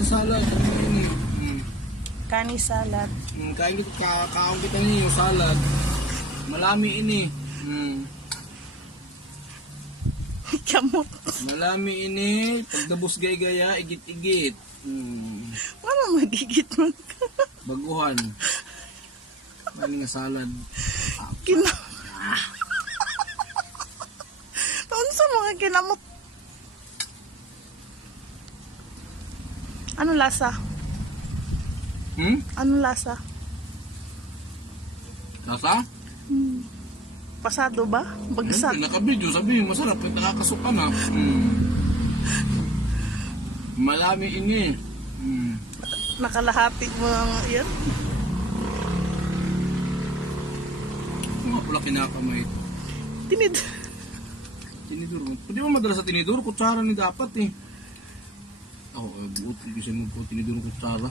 sa salad. Kani salad. Kain kita, kakaon kita niyo yung salad. Malami ini. Kamot. Malami ini. Pagdabos gaya-gaya, igit-igit. Wala magigit man ka. Baguhan. Ano nga salad? Taon sa mga kinamot. Ano lasa? Ano lasa? Lasa? Pasado ba? Bagsak. Naka-video, sabi yung masarap. Nakakasuka na. Malami ini. Nakalahati mo lang yan. Mga pula kinakamay. Tinidor. Pwede mo madala sa tinidor. Kutsara ni dapat eh. Ako, buot. Kasi mo po tinidor kutsara.